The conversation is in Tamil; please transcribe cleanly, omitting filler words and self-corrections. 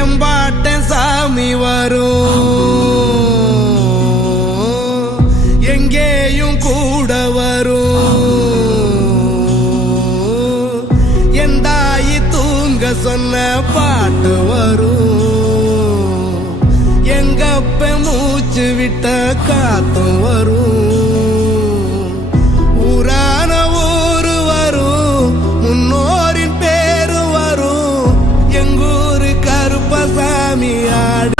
எம்பாட்ட சாமி வரும், எங்கேயும் கூட வரும். என் தாயி தூங்க சொன்ன பாட்டு வரும், எங்கப்ப மூச்சு விட்ட காத்தும் வரும். ஊரான ஊரு வரும், முன்னோரின் பேரு வரும். எங்கூரு கருப்பசாமி ஆட